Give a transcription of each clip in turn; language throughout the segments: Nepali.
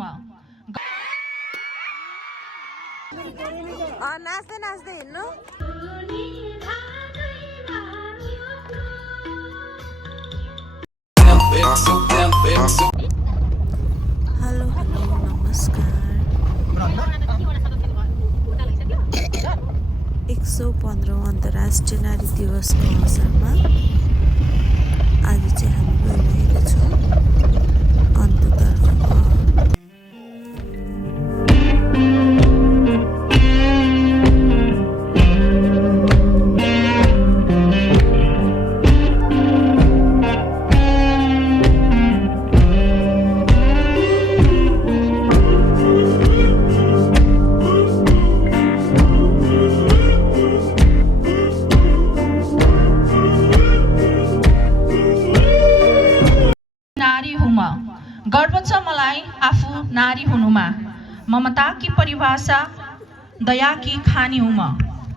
हुम नाच्दै नाच्दै हिँड्नु हेलो हेलो नमस्कार 115औं अन्तर्राष्ट्रिय नारी दिवसको अवसरमा आज चाहिँ हामी गइरहेका छौँ अन्ततर्फ गर्व छ मलाई आफू नारी हुनुमा ममताकी परिभाषा दयाकी खानी हुम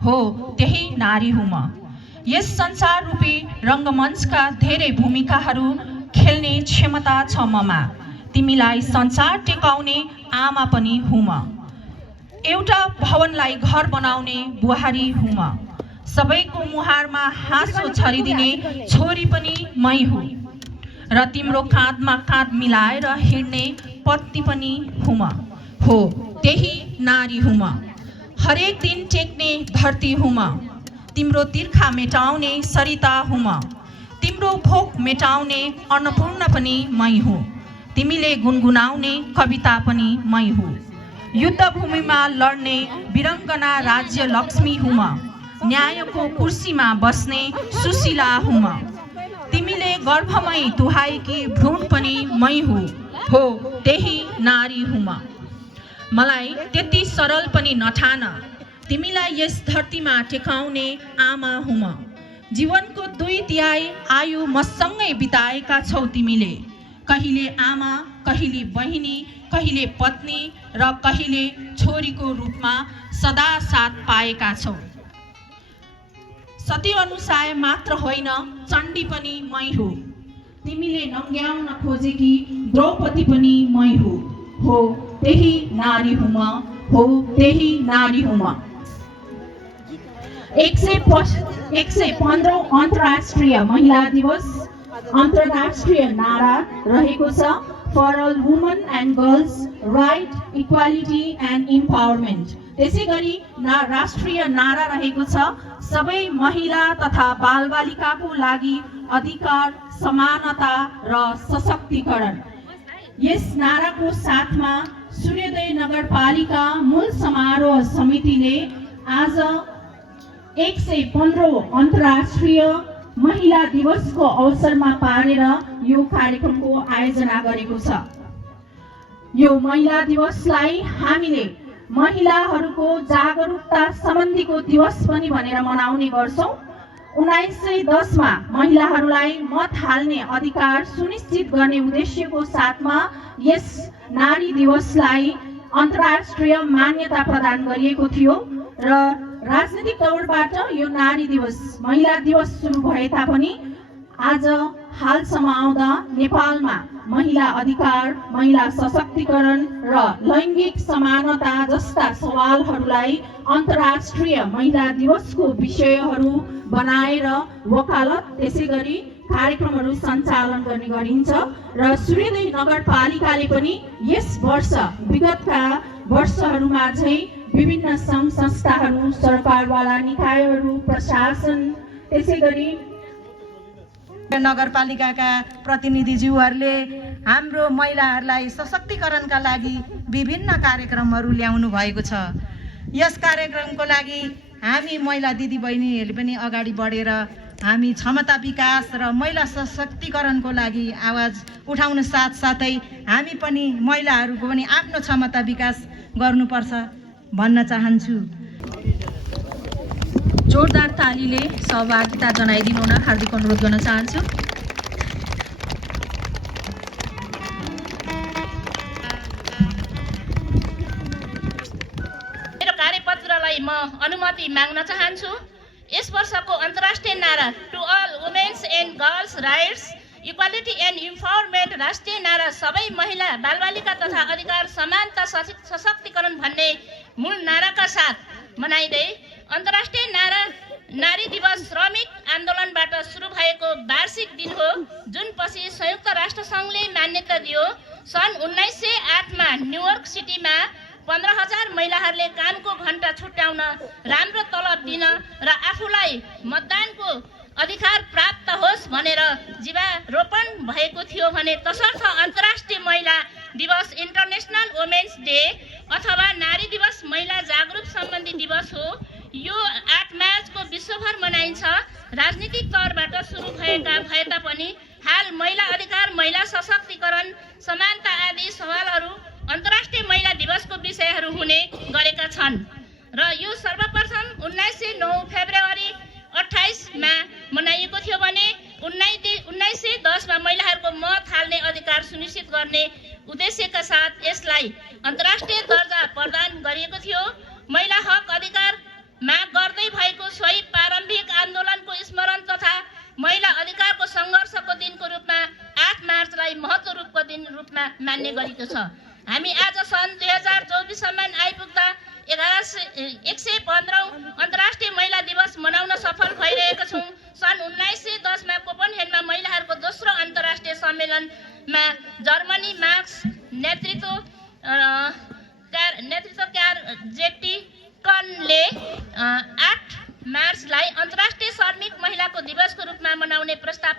हो त्यही नारी हुम यस संसार रूपी रङ्गमञ्चका धेरै भूमिकाहरू खेल्ने क्षमता छ ममा तिमीलाई संसार टेकाउने आमा पनि हुम एउटा भवनलाई घर बनाउने बुहारी हुम सबैको मुहारमा हाँसो छरिदिने छोरी पनि मै हुँ र तिम्रो काँधमा काँध मिलाएर हिँड्ने पत्नी पनि हुम हो त्यही नारी हुम हरेक दिन टेक्ने धरती हुम तिम्रो तिर्खा मेटाउने सरिता हुम तिम्रो भोक मेटाउने अन्नपूर्ण पनि मै हुँ तिमीले गुनगुनाउने कविता पनि मै हुँ युद्धभूमिमा लड्ने वीरङ्गना राज्य लक्ष्मी हुम न्यायको कुर्सीमा बस्ने सुशीला हुम तिमीले गर्भमै तुहाएकी भ्रूण पनि मै हुँ हो त्यही नारी हुम मलाई त्यति सरल पनि नठान तिमीलाई यस धरतीमा टेकाउने आमा हुम जीवनको 2/3 आयु मसँगै बिताएका छौ तिमीले कहिले आमा कहिले बहिनी कहिले पत्नी र कहिले छोरीको रूपमा सदा साथ पाएका छौ सती अनुसाय मात्र होइन चण्डी पनि मै हुँ तिमीले नङ्ग्याउन खोजेकी द्रौपदी पनि मै हुँ हो त्यही नारी हुम हो त्यही नारी हुम 115औं अन्तर्राष्ट्रिय महिला दिवस अन्तर्राष्ट्रिय नारा रहेको छ for all women and girls right equality and empowerment त्यसै गरी राष्ट्रिय नारा रहेको छ सबै महिला तथा बालबालिकाको लागि अधिकार समानता र सशक्तिकरण यस नाराको साथमा सूर्योदय नगरपालिका मूल समारोह समितिले आज 115औं अन्तर्राष्ट्रिय महिला दिवसको अवसरमा पारेर यो कार्यक्रमको आयोजना गरेको छ यो महिला दिवसलाई हामीले महिलाहरूको जागरुकता सम्बन्धीको दिवस पनि भनेर मनाउने गर्छौं 1910 मा महिलाहरूलाई मत हाल्ने अधिकार सुनिश्चित गर्ने उद्देश्यको साथमा यस नारी दिवसलाई अन्तर्राष्ट्रिय मान्यता प्रदान गरिएको थियो र राजनीतिक तौरबाट यो नारी दिवस महिला दिवस सुरु भए तापनि आज हालसम्म आउँदा नेपालमा महिला अधिकार महिला सशक्तिकरण र लैङ्गिक समानता जस्ता सवालहरूलाई अन्तर्राष्ट्रिय महिला दिवसको विषयहरू बनाएर वकालत त्यसै गरी कार्यक्रमहरू सञ्चालन गर्ने गरिन्छ र सूर्योदय नगरपालिकाले पनि यस वर्ष विगतका वर्षहरूमा चाहिँ विभिन्न सङ्घ संस्थाहरू सरकारवाला निकायहरू प्रशासन त्यसै गरी नगरपालिकाका प्रतिनिधिज्यूहरूले हाम्रो महिलाहरूलाई सशक्तिकरणका लागि विभिन्न कार्यक्रमहरू ल्याउनु भएको छ यस कार्यक्रमको लागि हामी महिला दिदीबहिनीहरूले पनि अगाडि बढेर हामी क्षमता विकास र महिला सशक्तिकरणको लागि आवाज उठाउन साथसाथै हामी पनि महिलाहरूको पनि आफ्नो क्षमता विकास गर्नुपर्छ भन्न चाहन्छु जोरदार तालीले सहभागिता जनाइदिनु हुन हार्दिक अनुरोध गर्न चाहन्छु मेरो कार्यपत्रलाई म अनुमति माग्न चाहन्छु यस वर्षको अन्तर्राष्ट्रिय नारा to all women's and girls rights equality and empowerment राष्ट्रिय नारा सबै महिला बालबालिका तथा अधिकार समानता सशक्तिकरण भन्ने मूल नाराका साथ मनाइँदै अन्तर्राष्ट्रिय नारी दिवस श्रमिक आन्दोलनबाट सुरु भएको वार्षिक दिन हो, जुन पछि संयुक्त राष्ट्रसङ्घले मान्यता दियो। सन् 1908 मा न्युयोर्क सिटीमा 15,000 महिलाहरूले कामको घण्टा छुट्याउन, राम्रो तलब दिन र आफूलाई मतदानको अधिकार प्राप्त होस् भनेर जीवारोपण भएको थियो भने तसर्थ अन्तर्राष्ट्रिय महिला दिवस इन्टरनेसनल वुमेन्स डे अथवा नारी दिवस महिला जागरुक सम्बन्धी दिवस हो। यो 8 मार्चको विश्वभर मनाइन्छ। राजनीतिक तौरबाट सुरु भए तापनि हाल महिला अधिकार, महिला सशक्तिकरण, समानता आदि सवालहरू अन्तर्राष्ट्रिय महिला दिवसको विषयहरू हुने गरेका छन् र यो सर्वप्रथम 1909 फेब्रुअरी 28 मा मनाइएको थियो भने 1910 मा महिलाहरूको मत हाल्ने अधिकार सुनिश्चित गर्ने उद्देश्यका साथ यसलाई अन्तर्राष्ट्रिय दर्जा प्रदान गरिएको थियो। महिला हक अधिकार माग गर्दै भएको सोही प्रारम्भिक आन्दोलनको स्मरण तथा महिला अधिकारको सङ्घर्षको दिनको रूपमा 8 मार्चलाई महत्त्वको दिन रूपमा मान्ने गरेको छ। हामी आज सन् 2024 सम्म आइपुग्दा 115औं अन्तर्राष्ट्रिय महिला दिवस मनाउन सफल भइरहेका छौँ। सन् 1910 मा कोपनहेगनमा महिलाहरूको दोस्रो अन्तर्राष्ट्रिय सम्मेलनमा जर्मनी मार्क्स जेटिकनले 8 मार्चलाई अन्तर्राष्ट्रिय श्रमिक महिलाको दिवसको रूपमा मनाउने प्रस्ताव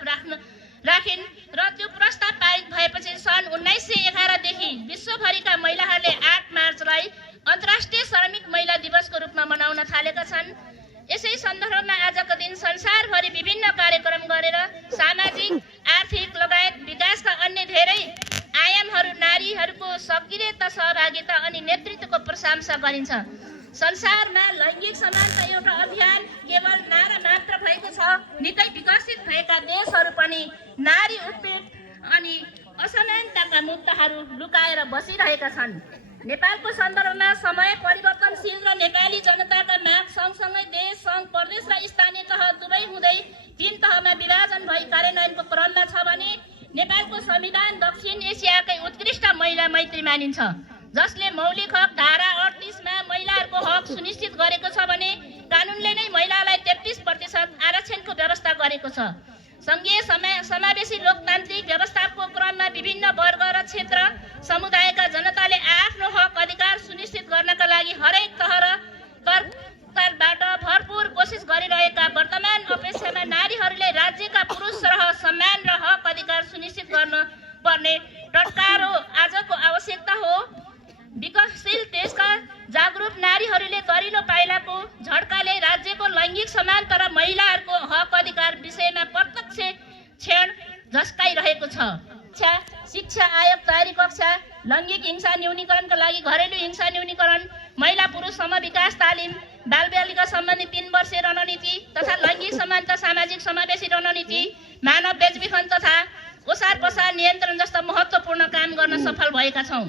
राखिन् र त्यो प्रस्ताव पारित भएपछि सन् 1911 देखि विश्वभरिका महिलाहरूले 8 मार्चलाई अन्तर्राष्ट्रिय श्रमिक महिला दिवसको रूपमा मनाउन थालेका छन्। यसै सन्दर्भमा आजको दिन संसारभरि विभिन्न कार्यक्रम गरेर सामाजिक, आर्थिक लगायत विकासका अन्य धेरै आयामहरू, नारीहरूको सक्रियता, सहभागिता अनि नेतृत्वको प्रशंसा गरिन्छ। संसारमा लैङ्गिक समानता एउटा अभियान केवल नारा मात्र भएको छ। निकै विकसित भएका देशहरू पनि नारी उत्पीडन अनि असमानताका मुद्दाहरू लुकाएर बसिरहेका छन्। नेपालको सन्दर्भमा समय परिवर्तनशील र नेपाली जनताका माग सँगसँगै देश, सङ्घ, प्रदेश र स्थानीय तह दुवै हुँदै 3 तहमा विभाजन भई कार्यान्वयनको क्रममा छ भने नेपालको संविधान दक्षिण एसियाकै उत्कृष्ट महिला मैत्री मानिन्छ, जसले मौलिक हक धारा 38 मा महिलाहरूको हक सुनिश्चित गरेको छ भने कानुनले नै महिलालाई 33% आरक्षणको व्यवस्था गरेको छ। सङ्घीय समावेशी लोकतान्त्रिक व्यवस्थाको क्रममा विभिन्न वर्ग र क्षेत्र समुदायका जनताले आफ्नो हक अधिकार सुनिश्चित गर्नका लागि हरेक तह र तर्कबाट भरपूर कोसिस गरिरहेका वर्तमान अपेक्षामा नारीहरूले राज्यका पुरुष र सम्मान र हक अधिकार सुनिश्चित गर्न पर्ने टटकारो आजको आवश्यकता हो। विकासशील देशका जागरुक नारीहरूले दरिलो पाइलाको झड्काले राज्यको लैङ्गिक समानता र महिलाहरूको हक अधिकार विषयमा प्रत्यक्ष क्षण झस्काइरहेको छ। शिक्षा आयोग तयारी कक्षा, लैङ्गिक हिंसा न्यूनीकरणका लागि घरेलु हिंसा न्यूनीकरण, महिला पुरुष समविकास तालिम, बालबालिका सम्बन्धी 3 वर्षीय रणनीति तथा लैङ्गिक समानता सामाजिक समावेशी रणनीति, मानव बेचबिखन तथा ओसार पसार नियन्त्रण जस्ता महत्त्वपूर्ण काम गर्न सफल भएका छौँ।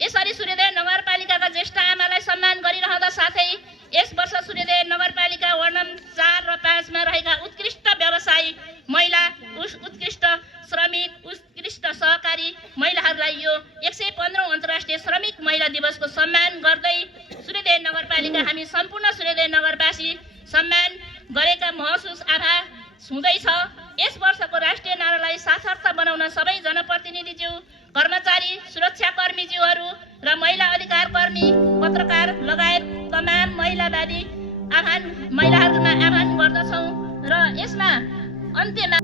यसरी सूर्योदय नगरपालिकाका ज्येष्ठ आमालाई सम्मान गरिरहँदा साथै यस वर्ष सूर्योदय नगरपालिका वडा नम्बर 4 र 5 मा रहेका उत्कृष्ट व्यवसायी महिला, उत्कृष्ट श्रमिक, उत्कृष्ट सहकारी महिलाहरूलाई यो 115औं अन्तर्राष्ट्रिय श्रमिक महिला दिवसको सम्मान गर्दै सूर्योदय नगरपालिका हामी सम्पूर्ण सूर्योदय नगरवासी सम्मान गरेका महसुस आभास हुँदैछ। यस वर्षको राष्ट्रिय नारालाई सार्थक बनाउन सबै जनप्रतिनिधिज्यू, कर्मचारी, सुरक्षाकर्मीज्यूहरू र महिला अधिकार कर्मी, पत्रकार लगायत तमाम महिलाहरूमा आह्वान गर्दछौँ र यसमा अन्त्यमा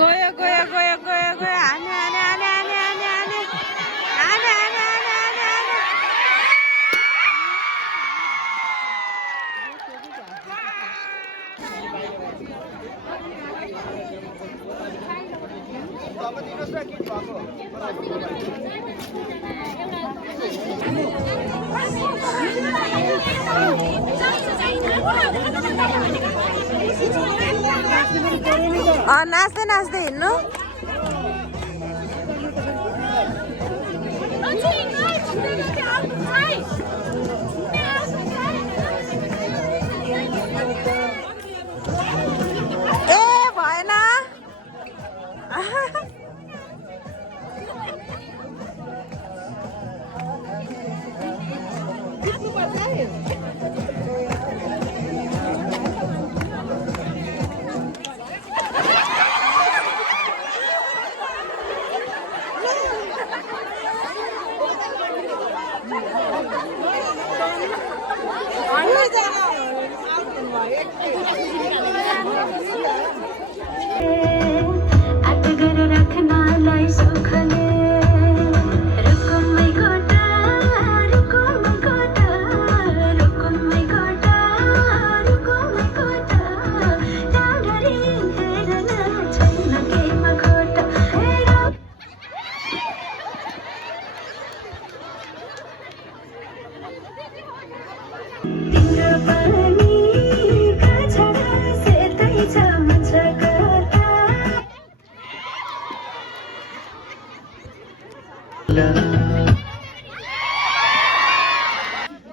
गयो गयो गयो गयो गयो हाने हाने हाने हाने हाने हाने हाने हाने हाने हाने हाने नाच्दै नाच्दै हिँड्नु ए भएन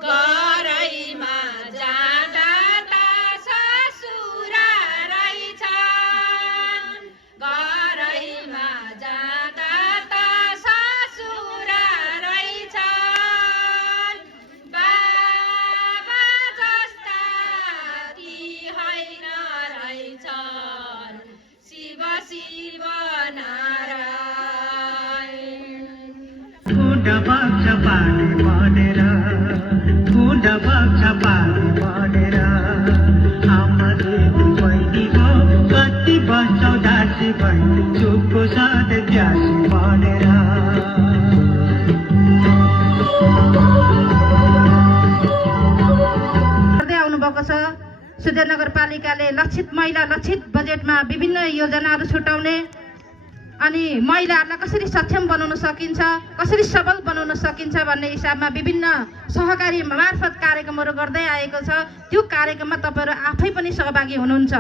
करैमा जाँदा त ससुरा रहेछन् करैमा जाँदा त ससुरा रहेछन् बाबा जस्ता ती होइन रहेछन् शिव शिव नारायण गर्दै आउनुभएको छ। सुर्खेत नगरपालिकाले लक्षित महिला लक्षित बजेटमा विभिन्न योजनाहरू छुटाउने अनि महिलाहरूलाई कसरी सक्षम बनाउन सकिन्छ, कसरी सबल बनाउन सकिन्छ भन्ने हिसाबमा विभिन्न सहकारी मार्फत कार्यक्रमहरू गर्दै आएको छ। त्यो कार्यक्रममा तपाईँहरू आफै पनि सहभागी हुनुहुन्छ।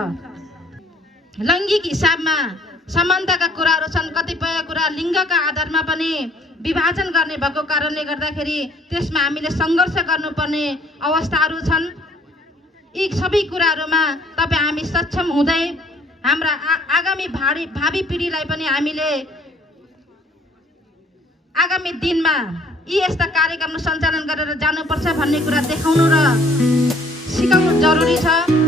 लैङ्गिक हिसाबमा समानताका कुराहरू छन्, कतिपय कुरा लिङ्गका आधारमा पनि विभाजन गर्ने भएको कारणले गर्दाखेरि त्यसमा हामीले सङ्घर्ष गर्नुपर्ने अवस्थाहरू छन्। यी सबै कुराहरूमा तपाईँ हामी सक्षम हुँदै हाम्रा आगामी भावी पिँढीलाई पनि हामीले आगामी दिनमा यी यस्ता कार्यक्रम सञ्चालन गरेर जानुपर्छ भन्ने कुरा देखाउनु र सिकाउनु जरुरी छ।